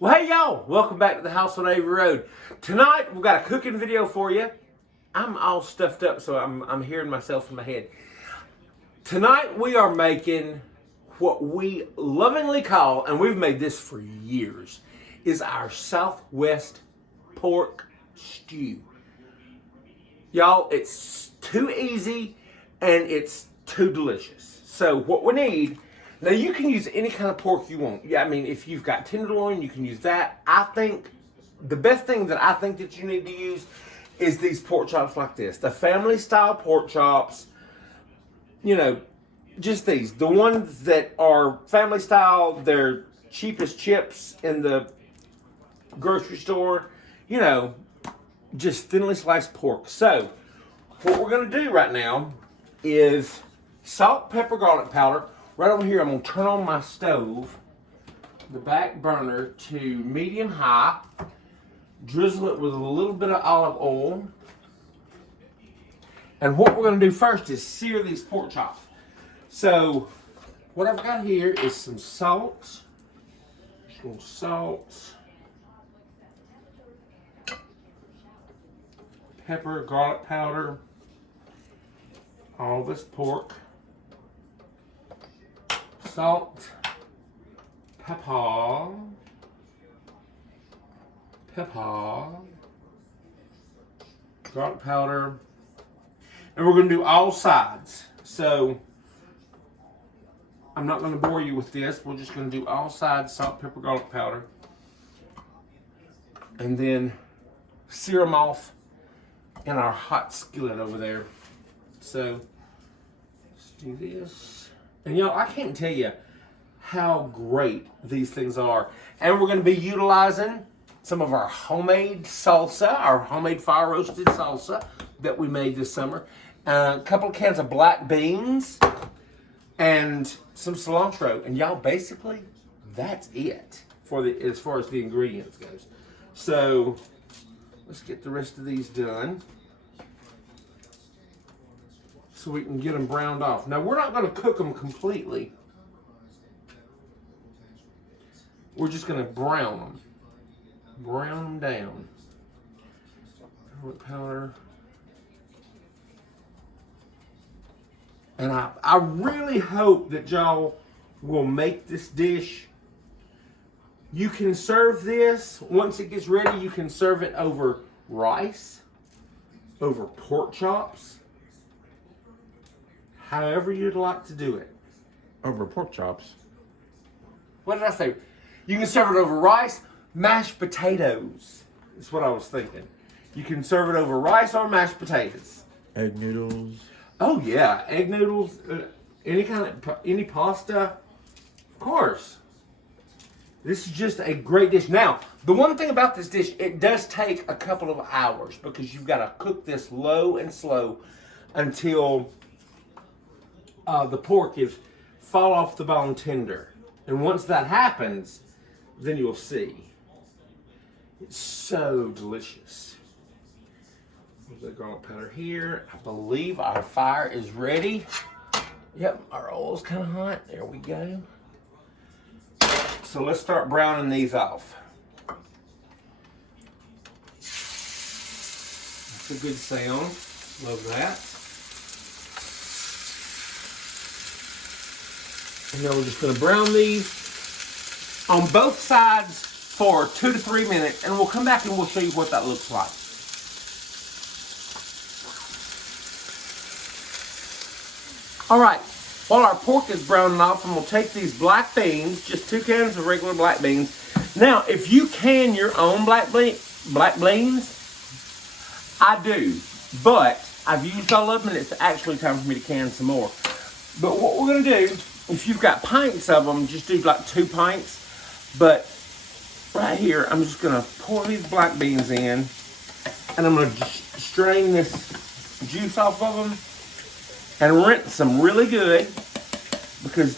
Well, hey y'all, welcome back to the house on Avery Road. Tonight we've got a cooking video for you. I'm all stuffed up, so I'm hearing myself in my head. Tonight we are making what we lovingly call, and we've made this for years, is our Southwest pork stew. Y'all, it's too easy and it's too delicious. So what we need, now you can use any kind of pork you want. Yeah, I mean, if you've got tenderloin, you can use that. I think the best thing that I think that you need to use is these pork chops like this. The family style pork chops, you know, just these. The ones that are family style, they're cheap as chips in the grocery store, you know, just thinly sliced pork. So what we're gonna do right now is salt, pepper, garlic powder. Right over here, I'm gonna turn on my stove, the back burner to medium high, drizzle it with a little bit of olive oil. And what we're gonna do first is sear these pork chops. So what I've got here is some salt, pepper, garlic powder, all this pork, salt, pepper, garlic powder, and we're going to do all sides. So I'm not going to bore you with this. We're just going to do all sides, salt, pepper, garlic powder, and then sear them off in our hot skillet over there. So let's do this. And y'all, I can't tell you how great these things are. And we're going to be utilizing some of our homemade salsa, our homemade fire roasted salsa that we made this summer. A couple of cans of black beans and some cilantro. And y'all, basically, that's it for as far as the ingredients goes. So let's get the rest of these done so we can get them browned off. Now, we're not going to cook them completely. We're just going to brown them. Brown them down. Garlic powder. And I really hope that y'all will make this dish. You can serve this, once it gets ready, you can serve it over rice, over pork chops, however you'd like to do it. Over pork chops. What did I say? You can serve it over rice, mashed potatoes. That's what I was thinking. You can serve it over rice or mashed potatoes. Egg noodles. Oh yeah, egg noodles, any pasta, of course. This is just a great dish. Now, the one thing about this dish, it does take a couple of hours because you've got to cook this low and slow until the pork is fall off the bone tender. And once that happens, then you'll see. It's so delicious. The garlic powder here. I believe our fire is ready. Yep, our oil's kind of hot. There we go. So let's start browning these off. That's a good sound. Love that. And now we're just going to brown these on both sides for 2 to 3 minutes, and we'll come back and we'll show you what that looks like. All right, while our pork is browning off, I'm gonna take these black beans, just 2 cans of regular black beans. Now, if you can your own black beans, I do, but I've used all of them and it's actually time for me to can some more. But what we're gonna do, if you've got pints of them, just do like 2 pints. But right here, I'm just gonna pour these black beans in and I'm gonna just strain this juice off of them and rinse them really good because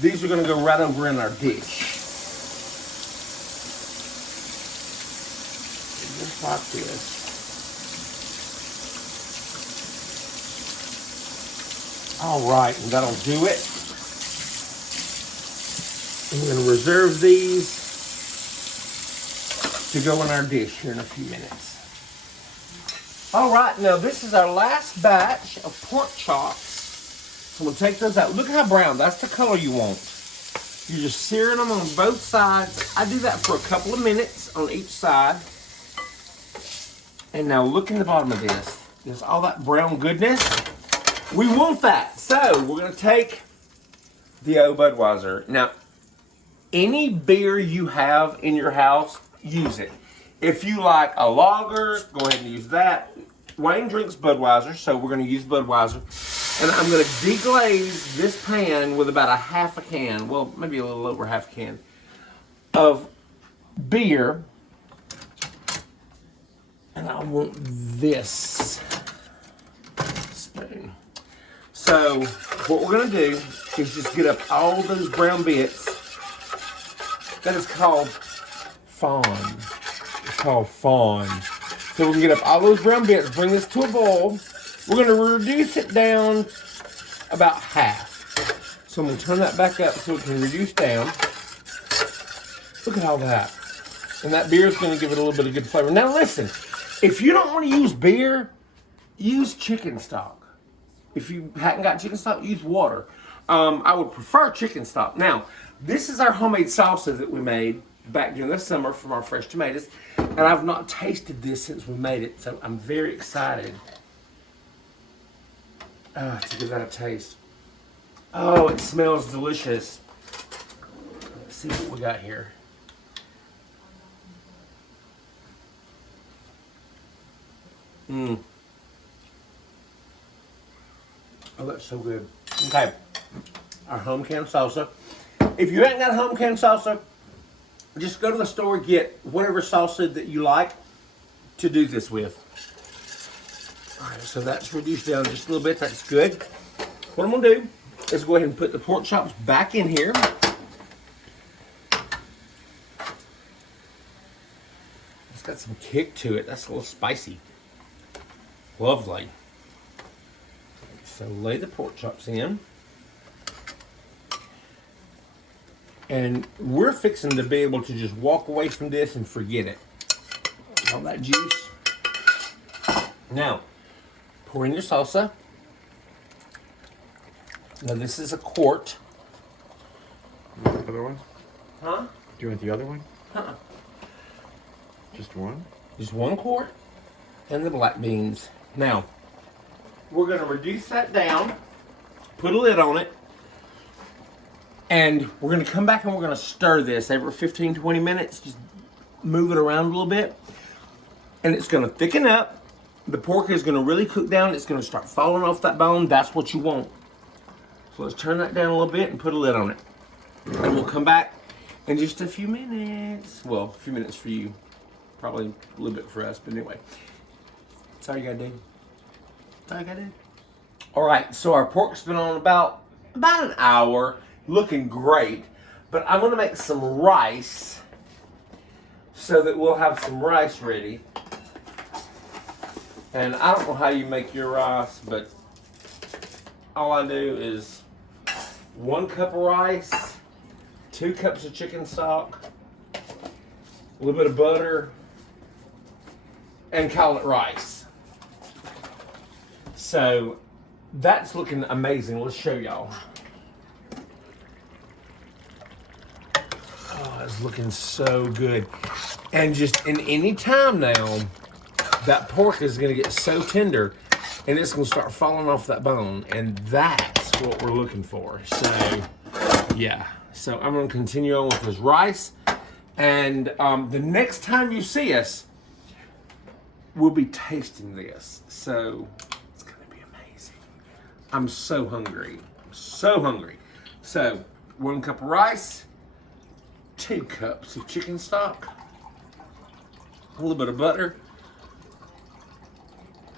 these are going to go right over in our dish. Just like this. All right, and that'll do it. I'm going to reserve these to go in our dish here in a few minutes. All right, now this is our last batch of pork chops. So we'll take those out. Look how brown, that's the color you want. You're just searing them on both sides. I do that for a couple of minutes on each side. And now look in the bottom of this. There's all that brown goodness. We want that. So we're gonna take the old Budweiser. Now, any beer you have in your house, use it. If you like a lager, go ahead and use that. Wayne drinks Budweiser, so we're gonna use Budweiser. And I'm gonna deglaze this pan with about a half a can, well, maybe a little over half a can of beer. And I want this spoon. So what we're gonna do is just get up all those brown bits. That is called fawn. It's called fawn. So we can get up all those brown bits, bring this to a boil. We're gonna reduce it down about half. So I'm gonna turn that back up so it can reduce down. Look at all that. And that beer is gonna give it a little bit of good flavor. Now listen, if you don't wanna use beer, use chicken stock. If you hadn't got chicken stock, use water. I would prefer chicken stock. Now, this is our homemade salsa that we made back during the summer from our fresh tomatoes. And I've not tasted this since we made it, so I'm very excited to give that a taste. Oh, it smells delicious. Let's see what we got here. Mmm. Oh, that's so good. Okay, our home canned salsa. If you ain't got home canned salsa, just go to the store, get whatever salsa that you like to do this with. All right, so that's reduced down just a little bit. That's good. What I'm gonna do is go ahead and put the pork chops back in here. It's got some kick to it. That's a little spicy. Lovely. So lay the pork chops in. And we're fixing to be able to just walk away from this and forget it. All that juice. Now, pour in your salsa. Now this is a quart. You want the other one? Huh? Do you want the other one? Huh? Just one? Just 1 quart and the black beans. Now, we're gonna reduce that down, put a lid on it, and we're gonna come back and we're gonna stir this every 15, 20 minutes, just move it around a little bit, and it's gonna thicken up. The pork is gonna really cook down. It's gonna start falling off that bone. That's what you want. So let's turn that down a little bit and put a lid on it. And we'll come back in just a few minutes. Well, a few minutes for you. Probably a little bit for us, but anyway. That's all you gotta do. That's all you gotta do. All right, so our pork's been on about an hour, looking great. But I'm gonna make some rice so that we'll have some rice ready. And I don't know how you make your rice, but all I do is 1 cup of rice, 2 cups of chicken stock, a little bit of butter, and call it rice. So that's looking amazing. Let's show y'all. Oh, it's looking so good. And just in any time now, that pork is gonna get so tender and it's gonna start falling off that bone. And that's what we're looking for. So yeah, so I'm gonna continue on with this rice. And the next time you see us, we'll be tasting this. So it's gonna be amazing. I'm so hungry, so hungry. So 1 cup of rice, 2 cups of chicken stock, a little bit of butter,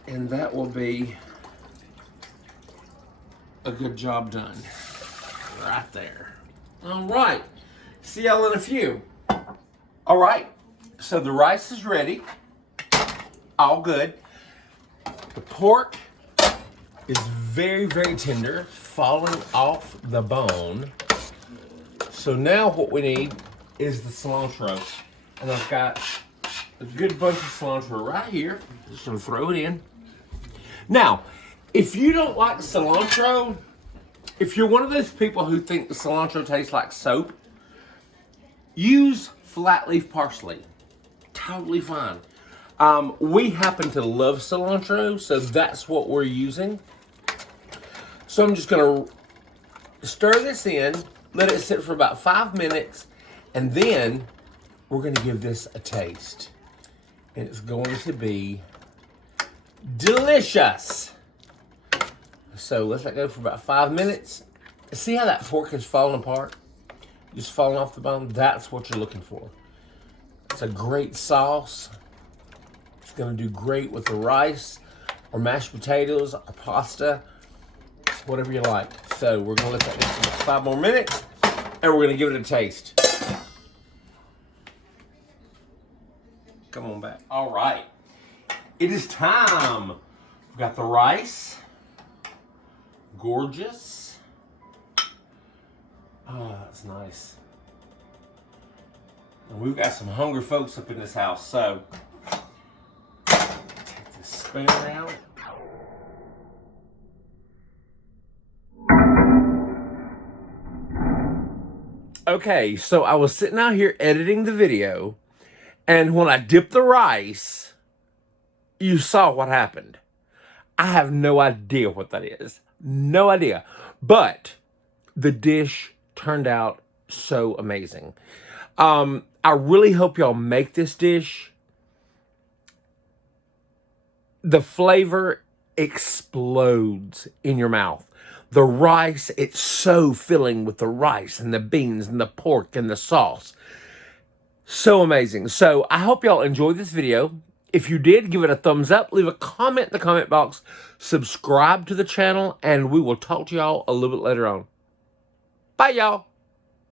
and that will be a good job done right there. All right, see y'all in a few. All right, so the rice is ready, all good. The pork is very, very tender, falling off the bone. So now what we need is the cilantro. And I've got a good bunch of cilantro right here. Just gonna throw it in. Now, if you don't like cilantro, if you're one of those people who think the cilantro tastes like soap, use flat leaf parsley. Totally fine. We happen to love cilantro, so that's what we're using. So I'm just gonna stir this in, let it sit for about 5 minutes, and then we're gonna give this a taste. And it's going to be delicious. So let's let go for about 5 minutes. See how that pork is falling apart? Just falling off the bone? That's what you're looking for. It's a great sauce. It's gonna do great with the rice or mashed potatoes or pasta, whatever you like. So we're gonna let that go for about 5 more minutes and we're gonna give it a taste. Come on back. All right, it is time. We've got the rice. Gorgeous. Oh, that's nice. And we've got some hungry folks up in this house, so take this spoon out. Okay, so I was sitting out here editing the video, and when I dipped the rice, you saw what happened. I have no idea what that is. No idea. But the dish turned out so amazing. I really hope y'all make this dish. The flavor explodes in your mouth. The rice, it's so filling with the rice and the beans and the pork and the sauce. So amazing. So I hope y'all enjoyed this video. If you did, give it a thumbs up, leave a comment in the comment box, subscribe to the channel, and we will talk to y'all a little bit later on. Bye, y'all.